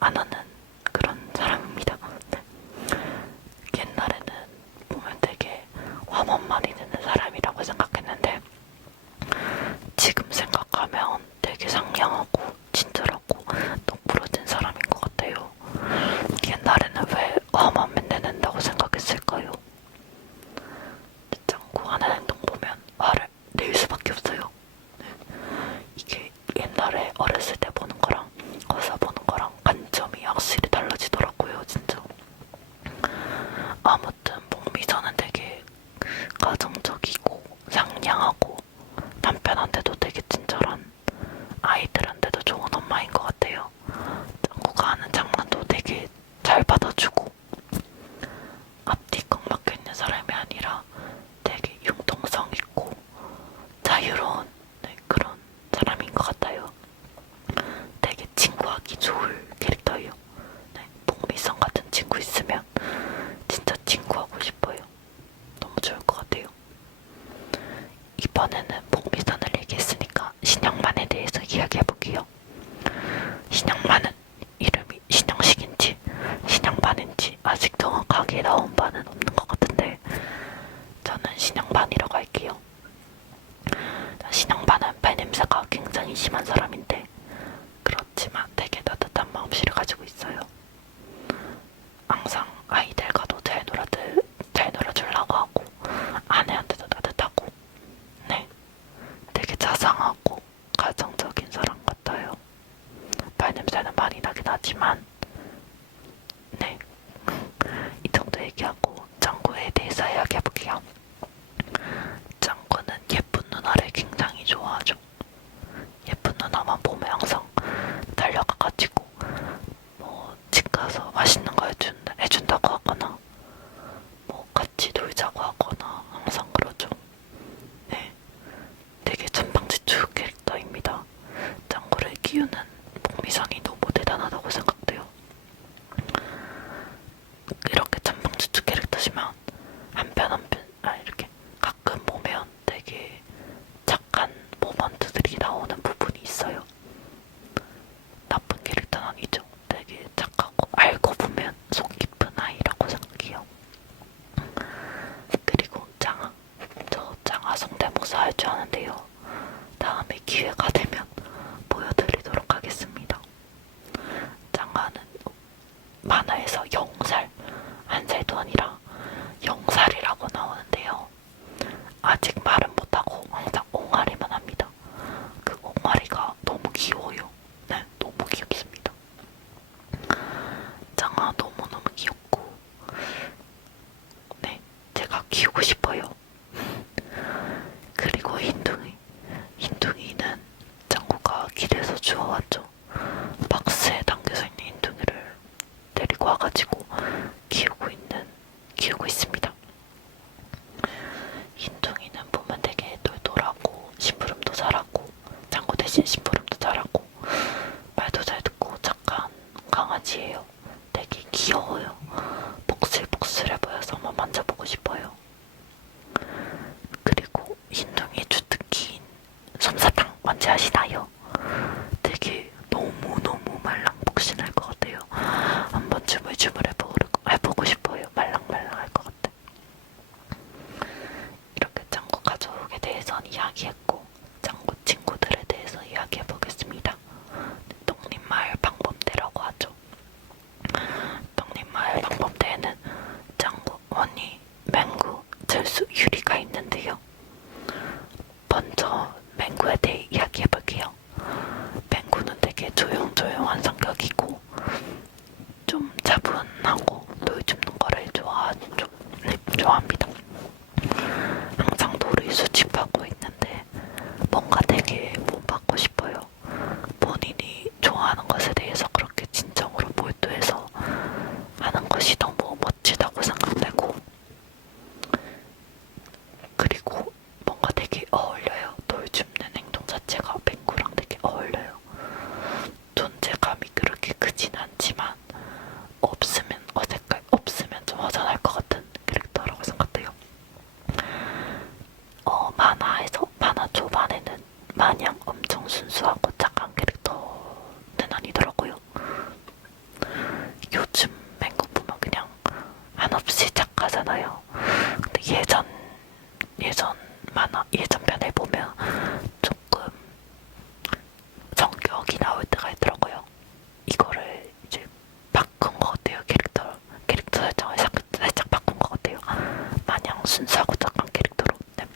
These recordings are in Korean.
안 하는 그런 사람입니다. 네. 옛날에는 보면 되게 화만 많이 내는 사람이라고 생각했는데 지금 생각하면 되게 상냥하고 친절하고 똑부러진 사람인 것 같아요. 옛날에는 왜 화만 맨날 낸다고 생각했을까요? 짱구 하는 행동 보면 화를 낼 수밖에 없어요. 네. 이게 옛날에 어렸을 때 보는 거랑 커서 보는 거랑 관점이 확실히 달라지더라고요, 진짜. 아무튼 목미선은 되게 가정적이고 상냥하고 남편한테도 되게 친절한 아이들한테도 좋은 엄마인 것 같아요. 짱구가 하는 장난도 되게 잘 받아주고 앞뒤 꽉 막혀있는 사람이 아니라 되게 융통성 있고 자유로운 그런 사람인 것 같아요. 되게 친구하기 좋을 캐릭터예요. 네, 복미성 같은 친구 있으면 진짜 친구하고 싶어요. 너무 좋을 것 같아요. 이번에는 복미선을 얘기했으니까 신영만에 대해서 이야기해볼게요. 신영만은 이름이 신영식인지 신영만인지 아직 정확하게 나온 바는 없는 것 같은데 저는 신영만이라고 할게요. 신영만은 발냄새가 굉장히 심한 사람인데 그렇지만 되게 따뜻한 마음씨를 가지고 있어요. 항상 아이들과도 잘 놀아주려고 하고 아내한테도 따뜻하고 네, 되게 자상하고 가정적인 사람 같아요. 발냄새는 많이 나긴 하지만 네, 이 정도 얘기하고 짱구에 대해서 이야기해볼게요. 짱구는 예쁜 누나를 굉장히 좋아하죠. 예쁜 누나만 보면 항상 달려가가지고 뭐 집 가서 맛있는 거 해준다고 하거나 뭐 같이 놀자고 하거나 항상 그러죠. 네, 되게 천방지축 캐릭터입니다. 짱구를 키우는 복미선이 너무 대단하다고 생각돼요. 이렇게 천방지축 캐릭터지만 이렇게 가끔 보면 되게 착한 모먼트들이 나오는 부분이 있어요. 나쁜 캐릭터는 아니죠. 되게 착하고 알고 보면 속 깊은 아이라고 생각해요. 그리고 저 짱아 성대모사 할 줄 아는데요. 다음에 기회가 되면 보여드리도록 하겠습니다. 짱아는 만화에서 0살, 1살도 아니라 0살이라고 나오는데요. 아직 말은 못하고 항상 옹알이만 합니다. 그 옹알이가 너무 귀여워요. 네, 너무 귀엽습니다. 짱아 너무너무 귀엽고 네, 제가 키우고 싶어요. 그리고 흰둥이는 짱구가 길에서 주워왔죠. 박스에 담겨져 있는 흰둥이를 데리고 와가지고 키우고 있습니다. 흰둥이는 보면 되게 똘똘하고 심부름도 잘하고 짱구 대신 심부름도 잘하고 말도 잘 듣고 착한 강아지예요. 되게 귀여워요. 복슬복슬해 보여서 한번 만져보고 싶어요. 그리고 흰둥이 주특기인 솜사탕 뭔지 아시나요? 되게 너무너무 말랑복신할 것 같아요. 한번 주물주물 해보고 싶어요. 말랑말랑할 것 같아. 이렇게 짱구 가족에 대해서는 이야기했고 짱구 친구들에 대해서 이야기해보겠습니다. 떡잎마을 방범대라고 하죠. 떡잎마을 방범대에는 짱구, 원희, 맹구, 철수, 유리가 있는데요. 먼저 맹구에 대해 이야기해볼게요. 맹구는 되게 조용조용한 성격이고 좀 차분하고 놀 줍는 거를 좋아합니다. 항상 놀이 수집하고 있는데 뭔가 되게 본받고 싶어요. 본인이 좋아하는 것에 대해서 그렇게 진정으로 몰두해서 하는 것이 너무 멋지다고 생각되고 그리고 뭔가 되게 어울려요. 돌 줍는 행동 자체가 맹구랑 되게 어울려요. 존재감이 그렇게 크진 않지만 없으면 어색할, 없으면 좀 허전할 것 같은 캐릭터라고 생각해요. 만화 초반에는 마냥 엄청 순수하고 착한 캐릭터는 아니더라고요. 있잖아요. 근데 예전 편에 보면 조금 성격이 나올 때가 있더라고요. 이거를 이제 바꾼 것 같아요. 캐릭터 설정을 살짝 바꾼 것 같아요. 마냥 순수하고 착한 캐릭터로. 네.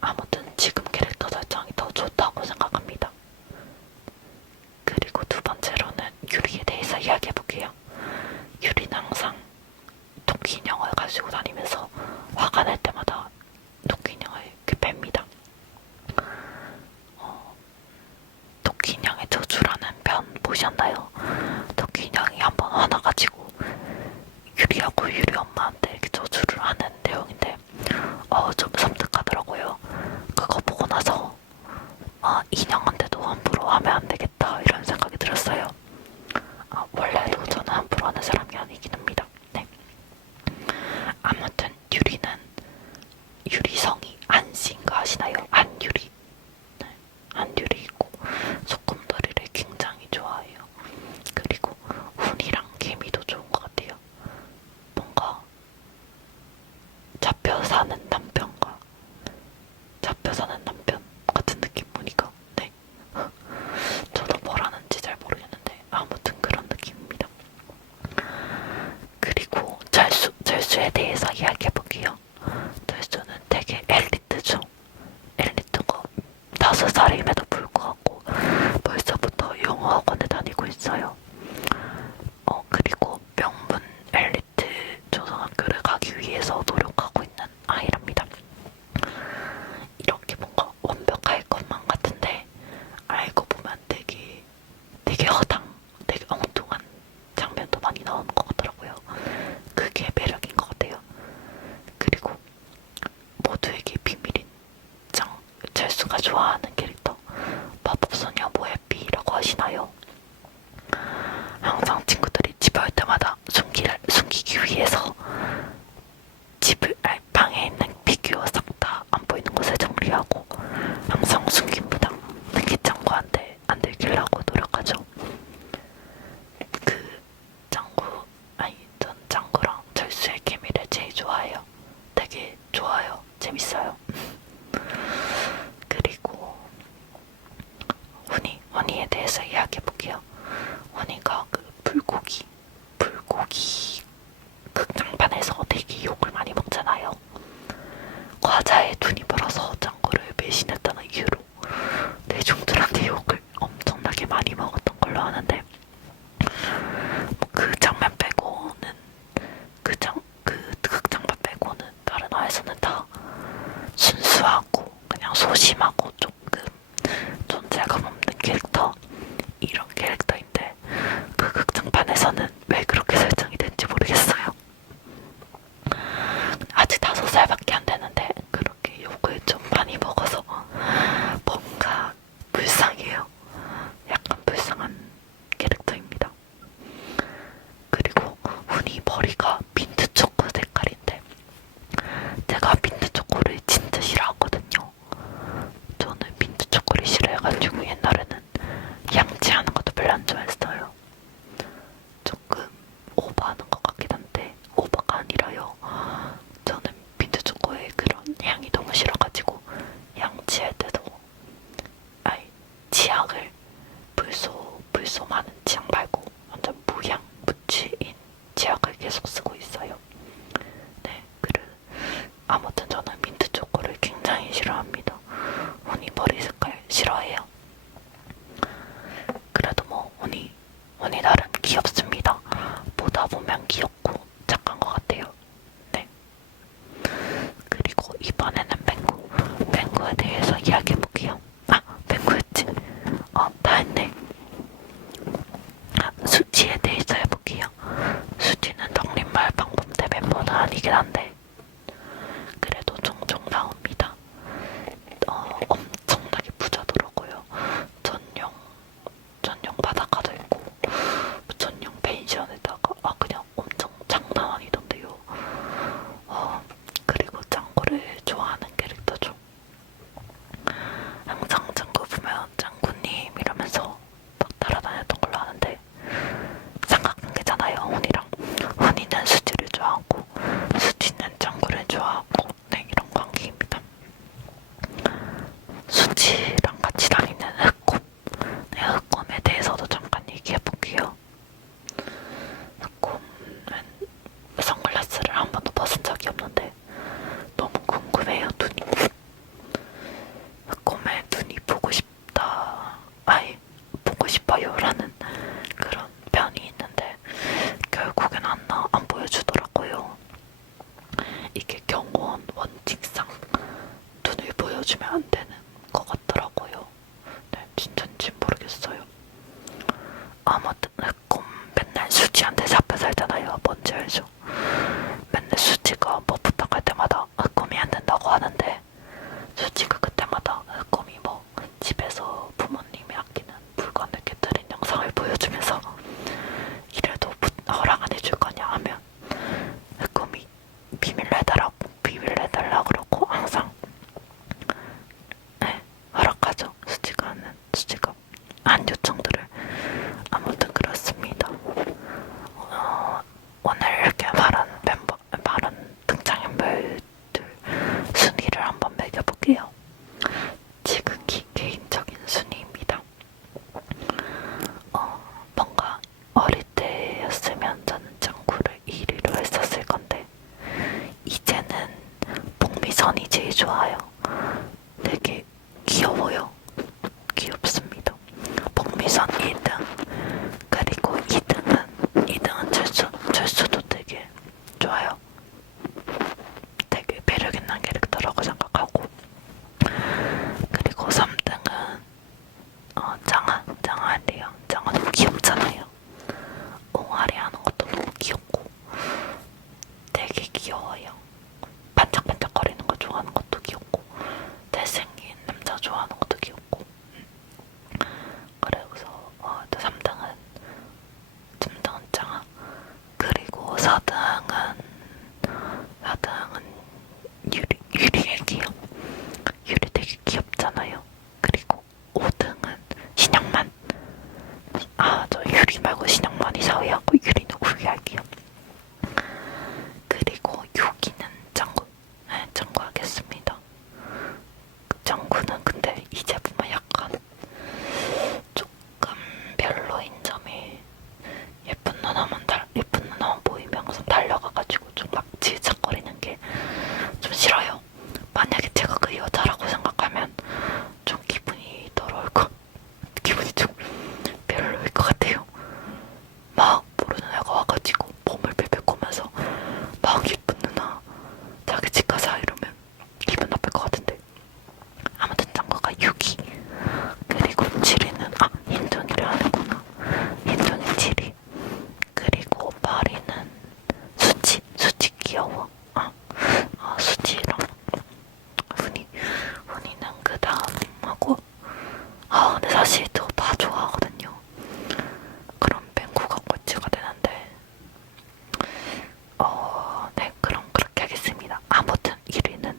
아무튼 지금 캐릭터 설정이 더 좋다고 생각합니다. 그리고 두 번째로는 유리에 대해서 이야기해볼게요. 유리는 항상 토끼 인형을 가지고 다니면서 화가 날 때마다 토끼 인형을 이렇게 뺍니다. 토끼 인형의 저주라는 편 보셨나요? 토끼 인형이 한번 화나가지고 유리하고 유리 엄마한테 이렇게 저주를 하는 내용인데 좀 섬뜩하더라고요. 그거 보고 나서 인형한테도 함부로 하면 안 되겠다 이런 생각이 들었어요. 원래도 저는 함부로 하는 사람이 아니긴 합니다. 네. 아무튼 유리성이 안씨인가 아시나요? 안유리. 네. 안유리 있고 소꿉놀이를 굉장히 좋아해요. 그리고 훈이랑 케미도 좋은 것 같아요. 뭔가 잡혀 사는 남편 같은 느낌 보니까 네. 저도 뭘 하는지 잘 모르겠는데 아무튼 그런 느낌입니다. 그리고 절수에 대해서 이야기해볼게요. 절수는 되게 엘리트죠. 엘리트고 5살임에도 불구하고 벌써부터 영어학원에 다니고 있어요. 그리고 명문 엘리트 초등학교를 가기 위해서 노력하고 있는 아이랍니다. 이렇게 뭔가 완벽할 것만 같은데 알고 보면 되게 되게 엉뚱한 장면도 많이 나오는 것 같더라고요. 그게 매력인 것 같아요. 그리고 모두에게 비밀인 절수가 좋아하는 캐릭터 마법소녀 모해피라고 하시나요? 항상 친구들이 집에 올 때마다 숨기기 위해서 방에 있는 피규어 싹 다 안 보이는 곳에 정리하고 항상 숨깁니다. 특히 짱구한테 안 들키려고 노력하죠. 전 짱구랑 절수의 케미를 제일 좋아해요. 되게 좋아요. 재밌어요. 그리고 허니에 대해서 이야기해볼게요. 허니가 그 불고기 극장판에서 되게 욕을 많이 먹잖아요. 과자에 눈이 멀어서 짱구를 배신했다는 이유로 대중들한테 욕을 엄청나게 많이 먹었던 걸로 아는데 그 장면 빼고는 그 극장판 빼고는 다른 화에서는 다 순수하고 그냥 소심하고 조금 존재감 없는 캐릭터 이런 캐릭터인데 그 극장판에서는 왜 그렇게 설정이 된지 모르겠어요. 아직 5살밖에 안 되는데 그렇게 욕을 좀 많이 먹어서 뭔가 불쌍해요. 약간 불쌍한 캐릭터입니다. 그리고 훈이 머리가 민트초코 색깔인데 제가 민트초코를 진짜 싫어하거든요. 저는 민트초코를 싫어해가지고 옛날에는 양치하는 것도 별로 안 좋아했어요. 조금 오버하는 것 같긴 한데 오버가 아니라요. 저는 민트초코의 그런 향이 너무 싫어가지고 양치할 때도 치약을 불소 많은 치약 말고 완전 무향 무취인 치약을 계속 쓰고 있어요. 네, 아무튼 저는 민트초코를 굉장히 싫어합니다. 훈이 머리 색깔 싫어해요. 그래도 뭐 훈이 나름 귀엽습니다. 보다 보면 귀엽고 착한 것 같아요. 네. 그리고 이번에는 뱅구에 대해서 이야기해볼게요. 뱅구였지? 다 했네. 수지에 대해서 해볼게요. 수지는 덕림마을 방범대 멤버는 아니긴 한데 그래도 종종 나옵니다. 엄청나게 부자더라고요. 전용 바닷가도 있고 전용 펜션에다가 그냥 엄청 장난 아니던데요. 그리고 짱구를 좋아하는 캐릭터죠. 항상 짱구 보면 짱구님 이러면서 막 따라다녔던 걸로 아는데 삼각관계잖아요. 훈이는 수지를 좋아하고 보여주면 안 되는 것 같더라고요. 네, 진짜인지 모르겠어요. 아무튼 꿈 맨날 수지한테 잡혀 살잖아요. 뭔지 알죠? 맨날 수지가 뭐 부탁할 때마다 꿈이 안 된다고 하는데 수지가 그때마다 꿈이 뭐 집에서 부모님이 아끼는 물건을 깨뜨린 영상을 보여주면서 이래도 허락 안 해줄 거냐 하면 꿈이 비밀로 해달라 그러고 항상 네, 허락하죠. 수지가 한 요청들을. 아무튼 그렇습니다. 오늘 이렇게 말한 등장인물들 순위를 한번 매겨볼게요. 지극히 개인적인 순위입니다. 뭔가 어릴 때였으면 저는 짱구를 1위로 했었을 건데 이제는 복미선이 제일 좋아요. 되게 귀여워요. 귀엽습니다. 복미선 1등. 그리고 2등은 철수도 되게 좋아요. 되게 매력있는 캐릭터라고 생각하고. 그리고 3등은 짱아리요. 짱아 너무 귀엽잖아요. 옹알이 하는 것도 너무 귀엽고 되게 귀여워요. 반짝반짝거리는 거 좋아하는 것도 귀엽고 잘생긴 남자 좋아하는 것도 귀엽고. 그래서 3등은 짱아. 그리고 4등은 유리애기요. 유리 되게 귀엽잖아요. 그리고 5등은 신영만. 저 유리 말고 신영만이 4위하고 유리는 9위 할게요. 그리고 6위는 짱구. 네, 짱구 하겠습니다. 짱구는 근데 이제 보면 약간 조금 별로인 점이 예쁜 누나만 보이면 항상 달려가가지고 좀 막 질척거리는 게 좀 싫어요. 만약에 제가 그 여자라고 생각하면 좀 기분이 좀 별로일 것 같아요. 막 모르는 애가 와가지고 몸을 벨벨 꼬면서 막 예쁜 누나 자기 집 가자 이러면 기분 나쁠 것 같은데. 아무튼 짱구가 6위. 그리고 7위는 흰둥이를 하는구나. 흰둥이 7위. 그리고 8위는 수지 귀여워. 수지랑 훈이는 그 다음하고. 근데 사실 저 다 좋아하거든요. 그럼 뱅구가 꼴찌가 되는데 네, 그럼 그렇게 하겠습니다. 아무튼 1위는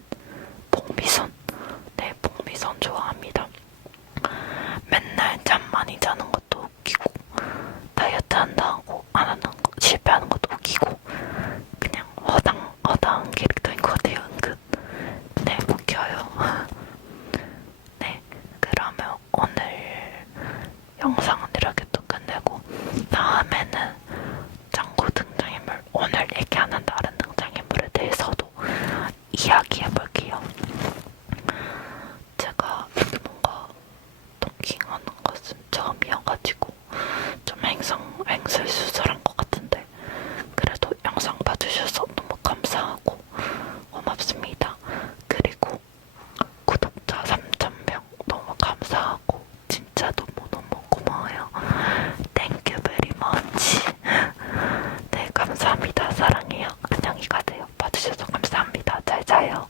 복미선. 네, 복미선 좋아합니다. 맨날 잠 많이 자는 것도 웃기고 다이어트 한다고 안 하는 거 실패하는 것도 웃기고 그냥 허당 캐릭터인 것 같아요. 은근. 네, 웃겨요. 네, 그러면 오늘 영상은 이렇게 또 끝내고 다음에는 짱구 등장인물, 오늘 얘기하는 다른 등장인물에 대해서도 이야기해볼게요. 제가 이렇게 뭔가 토킹하는 것은 처음이어가지고 좀 횡설수설한 것 같은데 그래도 영상 봐주셔서 너무 감사하고 고맙습니다. 그리고 구독자 3,000명 너무 감사하고 진짜 너무너무 고마워요. Thank you very much. 네, 감사합니다. 사랑해요. 안녕히 가세요. 봐주셔서 감사합니다. 잘 자요.